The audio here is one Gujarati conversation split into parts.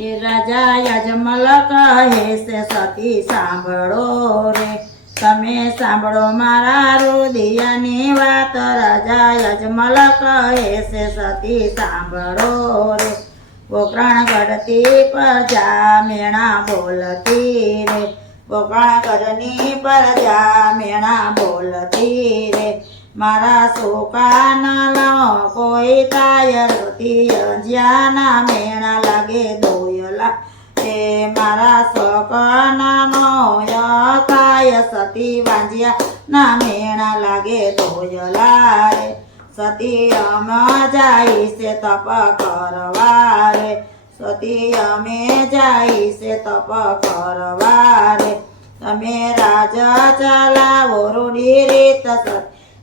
એ રાજા યજમલ કહે છે સતી સાંભળો રે, તમે સાંભળો મારા રુદિયાની વાત, રાજા યજમલ કહે છે સતી સાંભળો રે, ગોકર્ણ ગઢથી પ્રજા મેણા બોલતી રે, ગોકર્ણ ગઢની પ્રજા મેણા બોલતી રે, મારા સુકાના કોઈ તાય સતી અંજ્યાના મેણા લાગે દોયલા, એ મારા સુકાનાનો થાય સતી વાંજ્યા ના મેણા લાગે દોયલા રે, સતી અમે જાય છે તપ કરવા રે, સતી અમે જાય છે તપ કરવા રે, તમે રાજા ચલાવો રૂઢી રીત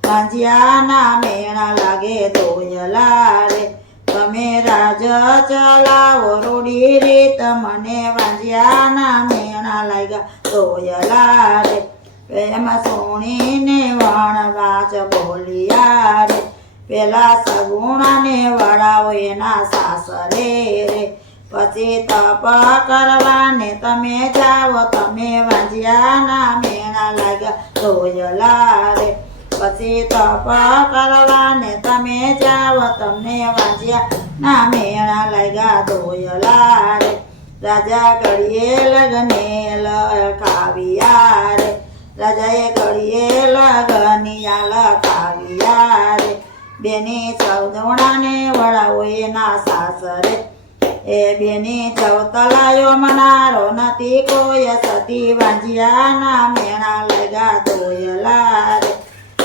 વાંજ્યાના મેણા લાગે દોયલા રે, તમે રાજ ચલાવો રૂઢી રીત મને વાંજ્યાના મેણા લાગ્યા દોયલા રે, પ્રેમ સુણીને વણવાચ બોલિયા રે, પેલા સગુણાને વળાવો એના સાસરે રે, પછી તપ કરવાને તમે જાઓ, તમે વાંજ્યાના મેણા લાગ્યા દોયલા રે, પછી તપ કરવાને તમે જાઓ, તમને વાંજ્યાના મેણા લાગ્યા દોયલા રે, રાજા ઘડીએ લગને લખાવ્યા રે, રાજાએ ઘડીએ લગનિયા લખાવ્યા રે, બેની ચૌદણાને વળાવો એના સાસરે, એ બેની ચૌતલાયો મનારો નથી કોઈ, સતી વાંજ્યાના મેણા લાગ્યા દોયલા રે,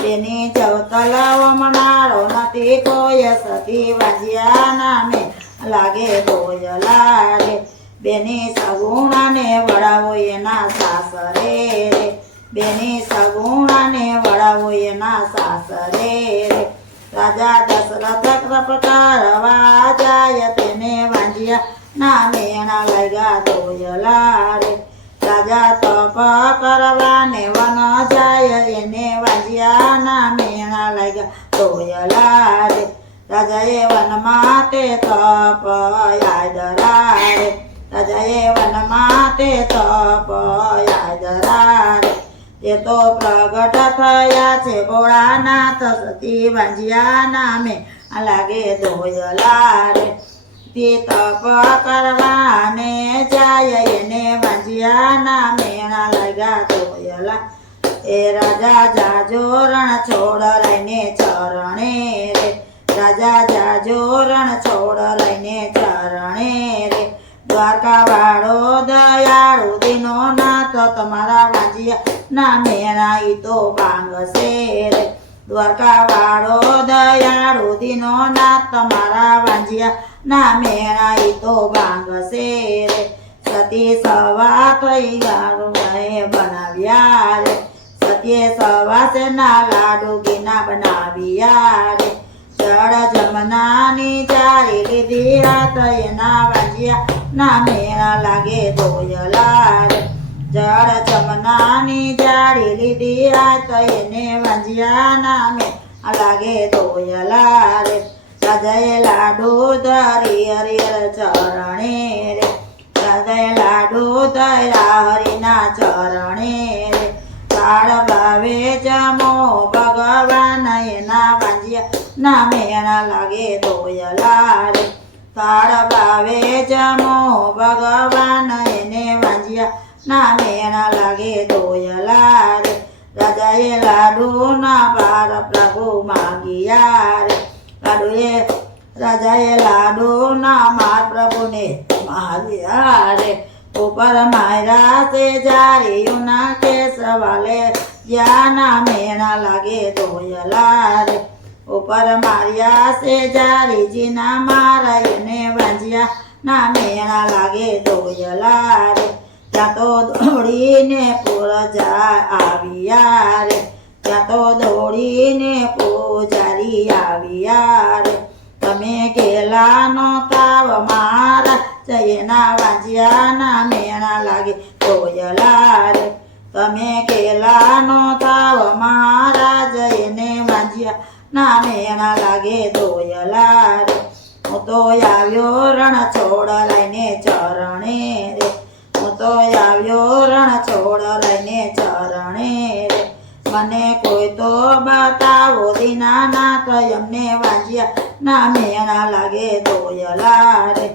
બેની ચૌતલાઓ મનારો નથી કોઈ, સતી વાંજ્યાના મેણા લાગે દોયલા રે, બેની સગુણાને વળાવો એના સાસરે રે, બેની સગુણાને વળાવો એના સાસરે રે, રાજા દશરથ તપ કરવા જાય, તેને વાંજ્યા ના મેણા લાગ્યા દોયલા રે, રાજા તપ કરવાને વન જાય, એને વાંજ્યા ના મેણા લાગ્યા દોયલા રે, રાજાએ વનમાં તે તપ યાદરા રે, રાજાએ વનમાં તે તપ યાદરા રે, એ તો પ્રગટ થયા છે ભોળાનાથ, સતી વાંજ્યાના મેણા લાગે દોયલા રે, તે તપ કરવાને જાય, એને વાંજ્યાના મેણા લાગ્યા દોયલા, એ રાજા જાજો રણ છોડ લઈને ચરણે રે, રાજા જાજો રણ છોડ લઈને ચરણે રે, દ્વારકા વાળો દયાળુ દીનો નાથ, તમારા વાંજ્યા ના મેણા ઈ તો ભાંગશે રે, દ્વારકા વાળો દયાળુ દીનો નાથ, તમારા વાંજ્યા ના મેણા ઈ તો ભાંગશે રે, સતી સવા થઈ ગાળુએ બનાવ્યા રે, સતીએ સવાસે ના લાડુ ગીના બનાવ્યા રે, જળ જમનાની ચારી લીધી હાથ, એના વાંજ્યા ના મેણા લાગે દોયલા રે, જળ જમનાની જાળી લીધી હાથ, એને વાંજ્યા ના મેણા લાગે દોયલા રે, રાજાએ લાડુ ધરી હરિહર ચરણે રે, રાજાએ લાડુ ધર્યા હરિના ચરણે રે, કાળ ભાવે જમો ભગવાન, એના વાંજ્યા ના મેણા લાગે દોયલા રે, કાળ ભાવે જમો ભગવાન, એને વાંજ્યા ના મેણા લાગે દોયલા રે, રાજાએ લાડુ ના પાર પ્રભુ માગ્યા રે, રાજાએ લાડુ ના માર પ્રભુને માગ્યા રે, ઉપર માર્યા તે જારીયુના કેસ વાલે, જ્યાંના મેણા લાગે દોયલા રે, ઉપર માર્યા છે જારીજીના મારા, એને વાંજ્યા ના મેણા લાગે દોયલા રે, ત્યાં તો દોડીને પૂજા આવ્યા રે, ત્યાં તો દોડીને પૂજારી આવ્યા રે, તમે ગેલાનો તાવ મારા, જયના વાંજ્યાના મેણા લાગે દોયલા રે, તમે ગેલાનો તાવ મારા, જયને વાંજ્યા ના મેણા લાગે દોયલા રે, હું તો આવ્યો રણ છોડ લઈને ચરણે રે હું તો આવ્યો રણ છોડ લઈને ચરણે રે મને કોઈ તો બતાવો દીનાનાથ અમને વાંજ્યા ના મેણા લાગે દોયલા રે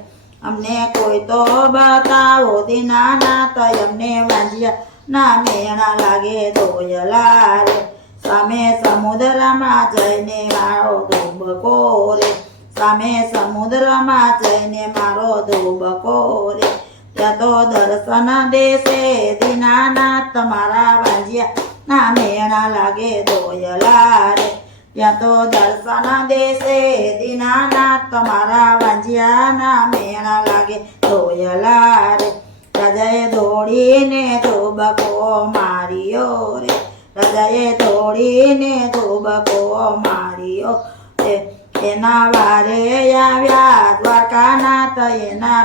અમને કોઈ તો બતાવો દીનાનાથ અમને વાંજ્યા ના મેણા લાગે દોયલા રે સામે સમુદ્રમાં જઈને મારો ધોબકો રે સામે સમુદ્રમાં જઈને મારો ધોબકો રે ત્યાં તો દર્શન દેશે દીનાનાથ તમારા વાંજ્યા ના મેણા લાગે દોયલા રે ત્યાં તો દર્શન દેશે દીનાનાથ તમારા વાંજ્યા ના મેણા લાગે દોયલા રે રાજાએ દોડીને ધોબકો માર્યો રે રાજાએ દોડીને ધોબકો માર્યો રે એના વારે આવ્યા દ્વારકાનાથ એના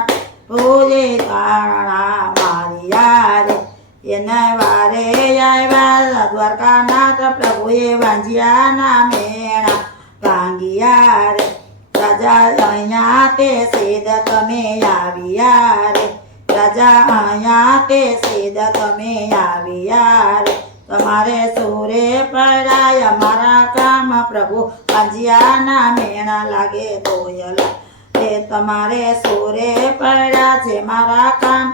પૂજે કારણા માર્યા રે એના વારે આવ્યા દ્વારકાનાથ પ્રભુએ વાંજ્યા ના મેણા ભાંગ્યા રે રાજા અહીંયા તે સીધ તમે આવ્યા રે રાજા અહીંયા તે સીધ તમે આવ્યા રે તમારે સુરે પડાય અમારા કામ પ્રભુ વાંજ્યા ના મેણા લાગે દોયલા રે તમારે સુરે પડ્યા છે મારા કામ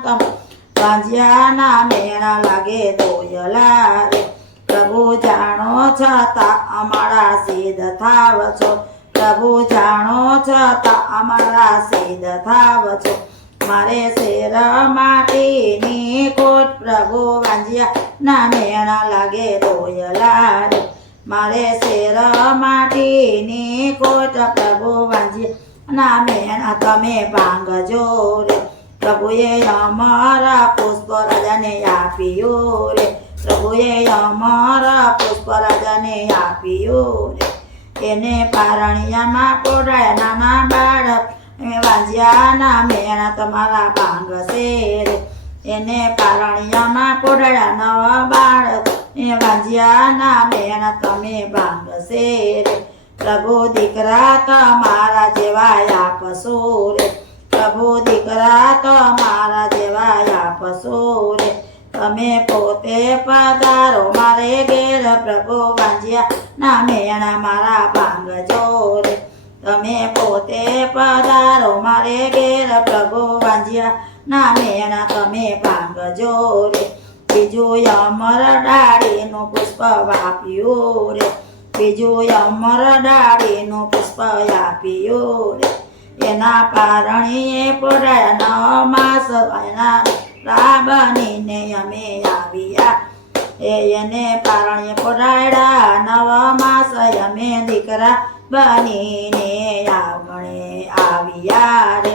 વાંજ્યા ના મેણા લાગે દોયલા રે પ્રભુ જાણો છતાં અમારા સિદ્ધ થાવ છો પ્રભુ જાણો છતાં અમારા સિદ્ધ થાવ છો મારે શેર માટીની કોટ પ્રભુ વાંજ્યા ના મેણા લાગે દોયલા રે મારે શેર માટીની કોટ પ્રભુ વાંજ્યા ના મેણા તમે ભાંગજો રે પ્રભુએ અમારા પુષ્પ રાજાને આપ્યું રે પ્રભુએ અમારા પુષ્પ રાજાને આપ્યું રે એને પારણિયામાં પોડાયા નાના બાળક વાંજ્યા ના મેણા તમારા ભાંગશે રે એને પારણિયામાં પોડાયા નવા બાળક વાંજ્યા ના મેણા તમે ભાંગશે રે પ્રભુ દીકરા તમારા જેવા આપશો રે પ્રભુ દીકરા તમારા જેવા આપશો રે તમે પોતે પધારો મારે ઘેર પ્રભુ વાંજ્યા ના મેણા મારા ભાંગજો રે તમે પોતે પધારો મારે ઘેર પ્રભુ વાંજ્યા ના મેણા તમે ભાંગજો રે બીજું અમર ડાળીનું પુષ્પ વાપ્યું રે બીજું અમર ડાળીનું પુષ્પ આપ્યું રે એના પારણીએ પોડાયા 9 માસ એના રાબનીને અમે આવ્યા એને પારણીએ પોડાયા 9 માસ અમે દીકરા બનીને આવણે આવ્યા રે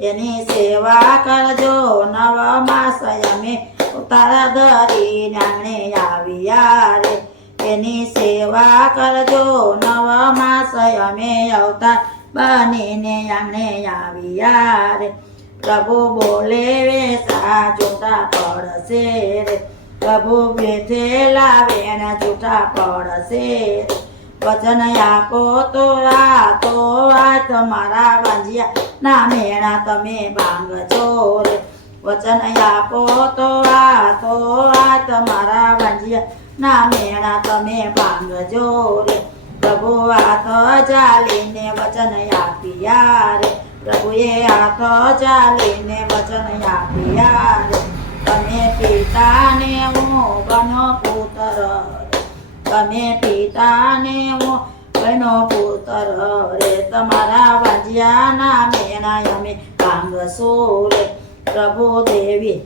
એની સેવા કરજો 9 માસ અમે ઉતારા ધરીને આંગણે આવ્યા રે એની સેવા કરજો 9 માસ અમે અવતાર બનીને આંગણે આવ્યા રે પ્રભુ બોલે વેસા જૂઠા પડશે રે પ્રભુ બેઠેલા વેણ જૂઠા પડશે રે વચન આપો તો આ તમારા વાંજ્યા ના મેણા તમે ભાંગજો રે વચન આપો તો આ તમારા વાંજ્યા ના મેણા તમે ભાંગજો રે પ્રભુ હાથ ચાલીને વચન આપ્યા રે પ્રભુએ હાથ ચાલીને વચન આપ્યા રે તમે પિતાને હું બનો પુત્ર તમે પિતાને હું બનો પુત્ર રે તમારા વાંજ્યા ના મેણા અમે ભાંગશો રે પ્રભુ દેવી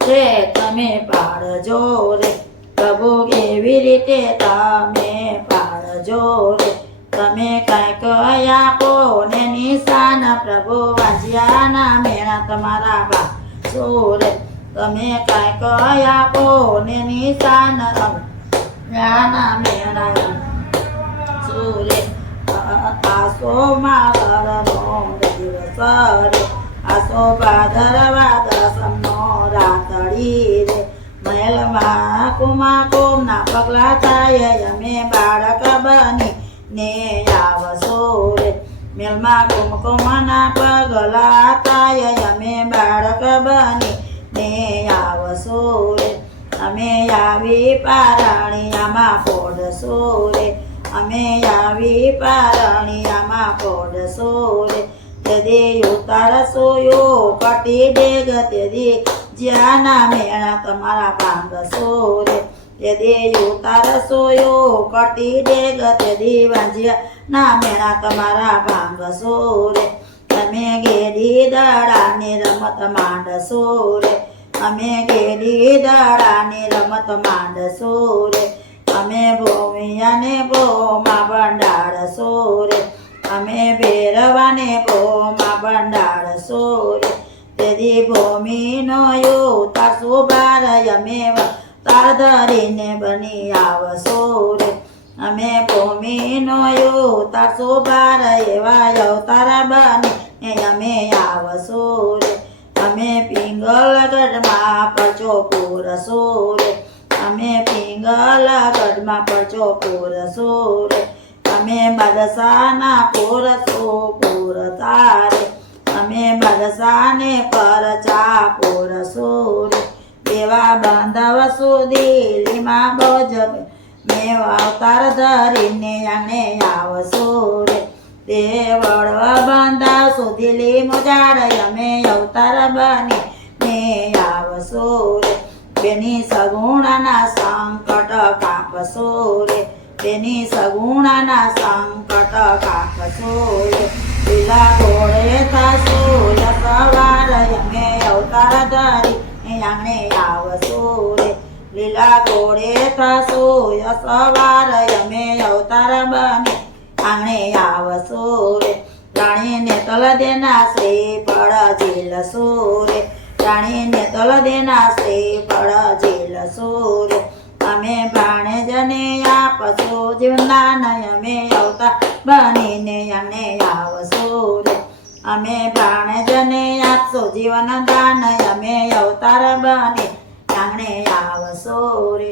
રે તમે પાડજો રે પ્રભુ કેવી રીતે તમે પાડજો રે તમે કાંઈક આપો ને નિશાન પ્રભુ વાંજ્યા ના મેણા તમારા ભાંગશો રે તમે કાંઈક આપો ને નિશાન ના મેણા સુરે આસો માગરનો દિવસ રે આસો ભાદરવા દસમનો રાતડી રે મહેલમાં કુમના પગલા થાય અમે બાળક બની ને આવશો રે મેલમાં કુમકુમના પગલા થાય અમે બાળક બની ને આવશું રે અમે આવી પારણિયામાં પોઢશું રે અમે આવી પારણિયામાં પોઢશું રે તેદી ઉતારશું યો કટી ડેગ તેદી જ્યાંના મેળા તમારા ભાંગશું રે તેદી ઉતારશો યો કટી ડેગ તેદી વાંજ્યા ના મેળા તમારા ભાંગશો રે અમે ગેડી દડાની રમત માંડશો રે અમે ગેડી દડાની રમત માંડશો રે અમે ભોમિયાને ભોમાં બંડાળશો રે અમે ભેરવાને ભોમાં બંડાળશો રે તેદી ભૂમિનો યો તાસો બાર અમે તાર ધરીને બની આવશો રે અમે ભૂમિનો યો તાસો બાર એવા અવતારા બની અમે આવશો રે અમે પિંગલગઢમાં પરચો પૂરશો રે અમે પિંગલગઢમાં પરચો પૂરશો રે અમે બાદશાહના પૂરશો પૂરતા રે અમે બાદશાહને પરચા પૂરશો રે એવા બાંધવશો દિલ્હીમાં બોજ મેં અવતાર ધરીને આને આવશો રે તે વડવા બાંધાવશો દિલ્હી મોજાડ અમે અવતાર બની ને આવશો રે બેની સગુણાના સંકટ કાપશો રે બેની સગુણાના સંકટ કાપશો રે લીલા ઘોડે થશો સવાર અમે અવતાર ધરી આંગણે આવશો રે લીલા ઘોડે થશો સવાર અમે અવતાર બની આંગણે આવશો રે રાણીને તલ દેના શ્રી ફળ ઝીલશો રે રાણીને તલ દેના શ્રી ફળ ઝીલશો રે અમે ભાણેજને આપશો જીવનદાન અમે અવતાર બનીને આંગણે આવશો રે અમે ભાણેજને આપશો જીવનદાન અમે અવતાર બની આંગણે આવશો રે